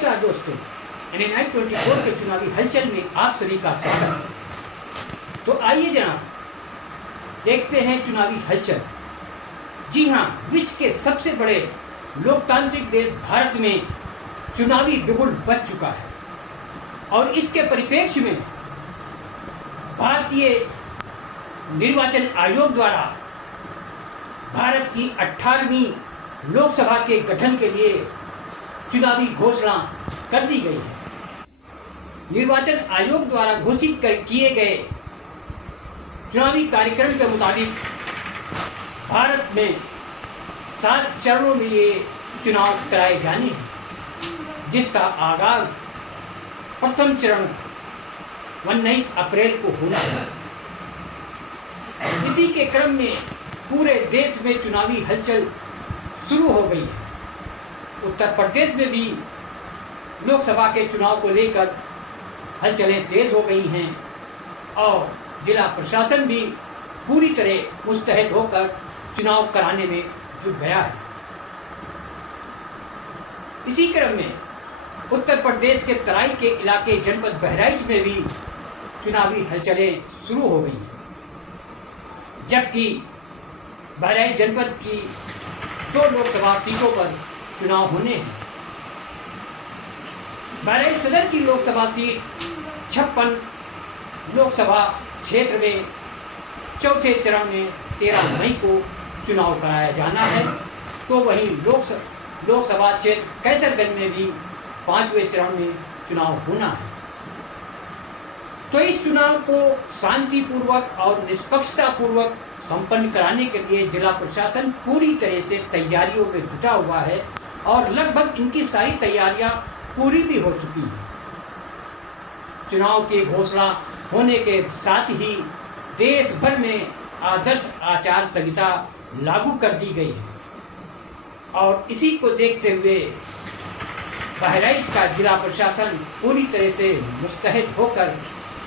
नमस्कार दोस्तों, NNI 24 के चुनावी हलचल में आप सभी का स्वागत है। तो आइए जनाब देखते हैं चुनावी हलचल। जी हाँ, विश्व के सबसे बड़े लोकतांत्रिक देश भारत में चुनावी बिगुल बच चुका है और इसके परिप्रेक्ष्य में भारतीय निर्वाचन आयोग द्वारा भारत की 18वीं लोकसभा के गठन के लिए चुनावी घोषणा कर दी गई है। निर्वाचन आयोग द्वारा घोषित किए गए चुनावी कार्यक्रम के मुताबिक भारत में 7 चरणों में ये चुनाव कराए जाने हैं, जिसका आगाज प्रथम चरण 19 अप्रैल को होना है। इसी के क्रम में पूरे देश में चुनावी हलचल शुरू हो गई है। उत्तर प्रदेश में भी लोकसभा के चुनाव को लेकर हलचलें तेज हो गई हैं और जिला प्रशासन भी पूरी तरह मुस्तैद होकर चुनाव कराने में जुट गया है। इसी क्रम में उत्तर प्रदेश के तराई के इलाके जनपद बहराइच में भी चुनावी हलचलें शुरू हो गई हैं, जबकि बहराइच जनपद की 2 लोकसभा सीटों पर चुनाव होने हैं। बहराइच सदर की लोकसभा सीट 56 लोकसभा क्षेत्र में चौथे चरण में 13 मई को चुनाव कराया जाना है। तो वहीं लोकसभा क्षेत्र कैसरगंज में भी 5वें चरण में चुनाव होना है। तो इस चुनाव को शांतिपूर्वक और निष्पक्षता पूर्वक संपन्न कराने के लिए जिला प्रशासन पूरी तरह से तैयारियों में जुटा हुआ है और लगभग इनकी सारी तैयारियां पूरी भी हो चुकी हैं। चुनाव की घोषणा होने के साथ ही देश भर में आदर्श आचार संहिता लागू कर दी गई है और इसी को देखते हुए बहराइच का जिला प्रशासन पूरी तरह से मुस्तैद होकर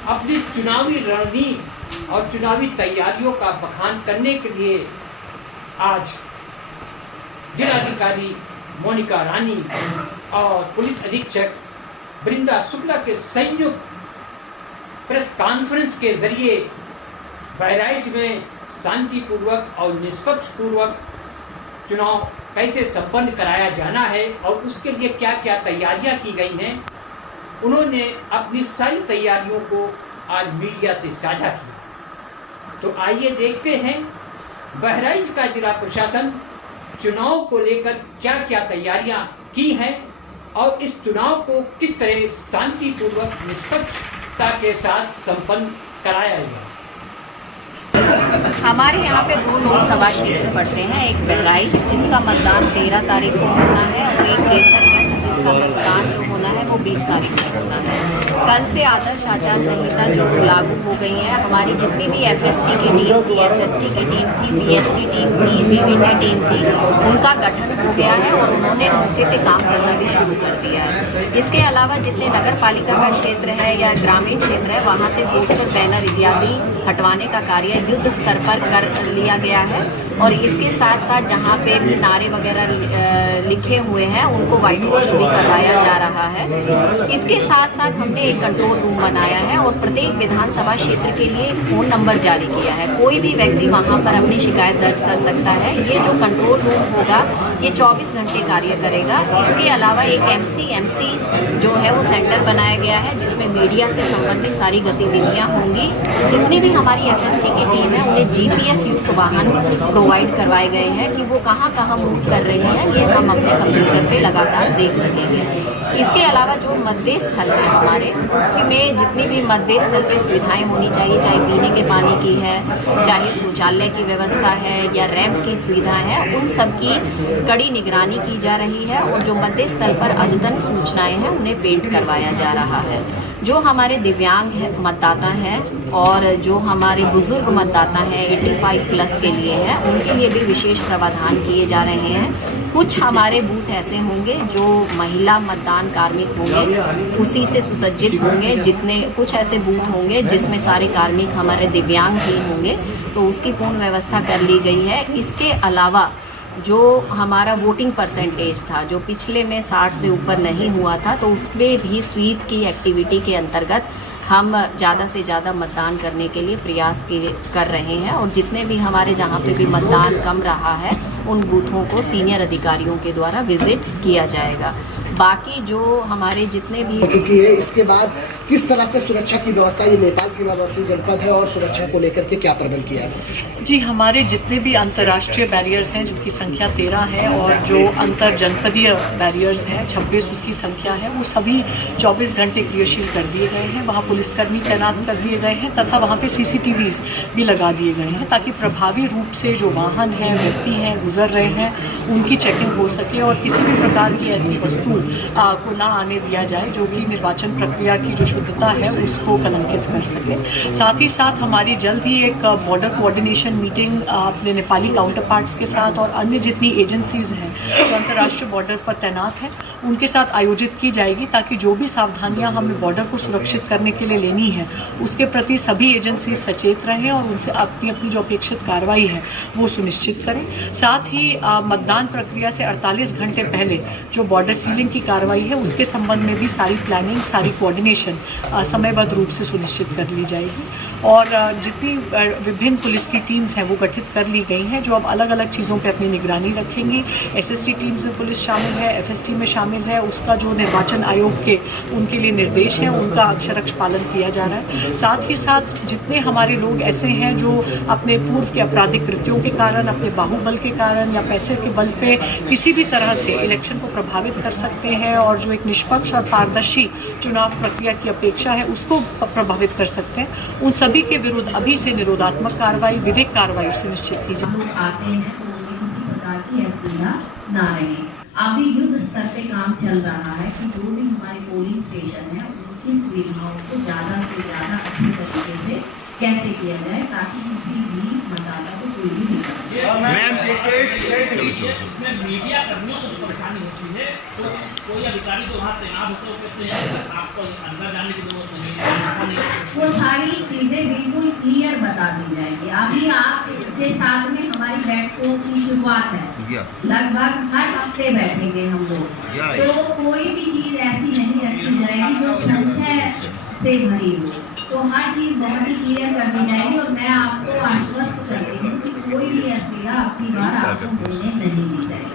अपनी चुनावी रणनीति और चुनावी तैयारियों का बखान करने के लिए आज जिलाधिकारी मोनिका रानी और पुलिस अधीक्षक वृंदा शुक्ला के संयुक्त प्रेस कॉन्फ्रेंस के जरिए बहराइच में शांतिपूर्वक और निष्पक्ष पूर्वक चुनाव कैसे संपन्न कराया जाना है और उसके लिए क्या क्या तैयारियां की गई हैं, उन्होंने अपनी सारी तैयारियों को आज मीडिया से साझा किया। तो आइए देखते हैं बहराइच का जिला प्रशासन चुनाव को लेकर क्या क्या तैयारियां की हैं और इस चुनाव को किस तरह शांतिपूर्वक निष्पक्षता के साथ संपन्न कराया गया। हमारे यहाँ पे 2 लोकसभा क्षेत्र पड़ते हैं, एक बहराइच जिसका मतदान 13 तारीख को होना है और एक कैसरगंज जिसका मतदान जो होना है वो 20 तारीख को होना है। कल से आदर्श आचार संहिता जो लागू हो गई है, हमारी जितनी भी FST की टीम थी, SST की टीम थी, BST टीम थी, VVT टीम थी, उनका गठन हो गया है और उन्होंने मौके पे काम करना भी शुरू कर दिया है। इसके अलावा जितने नगर पालिका का क्षेत्र है या ग्रामीण क्षेत्र है, वहाँ से पोस्टर बैनर इत्यादि हटवाने का कार्य युद्ध स्तर पर कर लिया गया है और इसके साथ साथ जहाँ पे भी नारे वगैरह लिखे हुए हैं उनको व्हाइट वॉश भी करवाया जा रहा है। इसके साथ साथ हमने एक कंट्रोल रूम बनाया है और प्रत्येक विधानसभा क्षेत्र के लिए एक फ़ोन नंबर जारी किया है। कोई भी व्यक्ति वहाँ पर अपनी शिकायत दर्ज कर सकता है। ये जो कंट्रोल रूम होगा ये 24 घंटे कार्य करेगा। इसके अलावा एक MC जो है वो सेंटर बनाया गया है जिसमें मीडिया से संबंधित सारी गतिविधियाँ होंगी। जितनी भी हमारी FST की टीम है उन्हें GPS युक्त वाहन प्रोवाइड करवाए गए हैं कि वो कहाँ कहाँ मूव कर रही हैं, ये हम अपने कंप्यूटर पे लगातार देख सकेंगे। इसके अलावा जो मतदेय स्थल है हमारे, उसमें जितनी भी मतदेय स्थल पे सुविधाएं होनी चाहिए, चाहे पीने के पानी की है, चाहे शौचालय की व्यवस्था है या रैंप की सुविधा है, उन सब की कड़ी निगरानी की जा रही है और जो मतदेय स्थल पर अद्यतन सूचनाएं हैं उन्हें पेंट करवाया जा रहा है। जो हमारे दिव्यांग मतदाता हैं और जो हमारे बुजुर्ग मतदाता हैं 85 प्लस के लिए हैं, उनके लिए भी विशेष प्रावधान किए जा रहे हैं। कुछ हमारे बूथ ऐसे होंगे जो महिला मतदान कार्मिक होंगे, उसी से सुसज्जित होंगे। जितने कुछ ऐसे बूथ होंगे जिसमें सारे कार्मिक हमारे दिव्यांग ही होंगे, तो उसकी पूर्ण व्यवस्था कर ली गई है। इसके अलावा जो हमारा वोटिंग परसेंटेज था, जो पिछले में 60 से ऊपर नहीं हुआ था, तो उसमें भी स्वीप की एक्टिविटी के अंतर्गत हम ज़्यादा से ज़्यादा मतदान करने के लिए प्रयास कर रहे हैं। और जितने भी हमारे जहाँ पे भी मतदान कम रहा है उन बूथों को सीनियर अधिकारियों के द्वारा विजिट किया जाएगा। बाकी जो हमारे जितने भी हो चुकी है, इसके बाद किस तरह से सुरक्षा की व्यवस्था, ये नेपाल सीमावर्ती जनपद है और सुरक्षा को लेकर के क्या प्रबंध किया है? जी, हमारे जितने भी अंतर्राष्ट्रीय बैरियर्स हैं जिनकी संख्या 13 है और जो अंतर जनपदीय बैरियर्स हैं 26 उसकी संख्या है, वो सभी 24 घंटे क्रियाशील कर दिए गए हैं। वहाँ पुलिसकर्मी तैनात कर दिए गए हैं तथा वहाँ पे CCTVs भी लगा दिए गए हैं ताकि प्रभावी रूप से जो वाहन हैं, व्यक्ति हैं, गुजर रहे हैं, उनकी चेकिंग हो सके और किसी भी प्रकार की ऐसी वस्तु को ना आने दिया जाए जो कि निर्वाचन प्रक्रिया की जो शुद्धता है उसको कलंकित कर सके। साथ ही साथ हमारी जल्द ही एक बॉर्डर कोऑर्डिनेशन मीटिंग अपने नेपाली काउंटर पार्ट्स के साथ और अन्य जितनी एजेंसीज़ हैं जो अंतर्राष्ट्रीय बॉर्डर पर तैनात हैं उनके साथ आयोजित की जाएगी ताकि जो भी सावधानियां हमें बॉर्डर को सुरक्षित करने के लिए लेनी है उसके प्रति सभी एजेंसी सचेत रहें और उनसे अपनी अपनी जो अपेक्षित कार्रवाई है वो सुनिश्चित करें। साथ ही मतदान प्रक्रिया से 48 घंटे पहले जो बॉर्डर सीलिंग की कार्रवाई है उसके संबंध में भी सारी प्लानिंग, सारी कोऑर्डिनेशन समयबद्ध रूप से सुनिश्चित कर ली जाएगी। और जितनी विभिन्न पुलिस की टीम्स हैं वो गठित कर ली गई हैं जो अब अलग अलग चीज़ों पे अपनी निगरानी रखेंगी। SST टीम्स में पुलिस शामिल है, FST में शामिल है, उसका जो निर्वाचन आयोग के उनके लिए निर्देश हैं उनका अक्षरक्ष पालन किया जा रहा है। साथ ही साथ जितने हमारे लोग ऐसे हैं जो अपने पूर्व के आपराधिक कृत्यों के कारण, अपने बाहुबल के कारण या पैसे के बल पे किसी भी तरह से इलेक्शन को प्रभावित कर सकते हैं और जो एक निष्पक्ष और पारदर्शी चुनाव प्रक्रिया की अपेक्षा है उसको प्रभावित कर सकते हैं, उन सभी के विरुद्ध अभी से निरोधात्मक कार्रवाई, विधिक कार्रवाई सुनिश्चित की जाए। लोग आते हैं तो उनमें किसी प्रकार की असुविधा ना रहे। अभी युद्ध स्तर पे काम चल रहा है कि जो भी हमारे पोलिंग स्टेशन है उनकी सुविधाओं को ज़्यादा से ज़्यादा अच्छे तरीके से कैसे किया जाए ताकि किसी भी मतदाता को कोई भी दिक्कत मीडिया कर्मियों को परेशानी होती है तो कोई अधिकारी तो वहाँ तैनात होते हैं, आपको अंदर जाने की जरूरत नहीं है, वो सारी चीज़ें बिल्कुल क्लियर बता दी जाएगी। अभी आपके साथ में हमारी बैठकों की शुरुआत है, लगभग हर हफ्ते बैठेंगे हम लोग, तो कोई भी चीज़ ऐसी नहीं रखी जाएगी जो संशय से भरी हो, तो हर चीज़ बहुत ही क्लियर कर दी जाएगी। और मैं आपको आश्वस्त करती हूँ कि कोई भी असुविधा आपकी बार आपको बोलने नहीं दी जाएगी।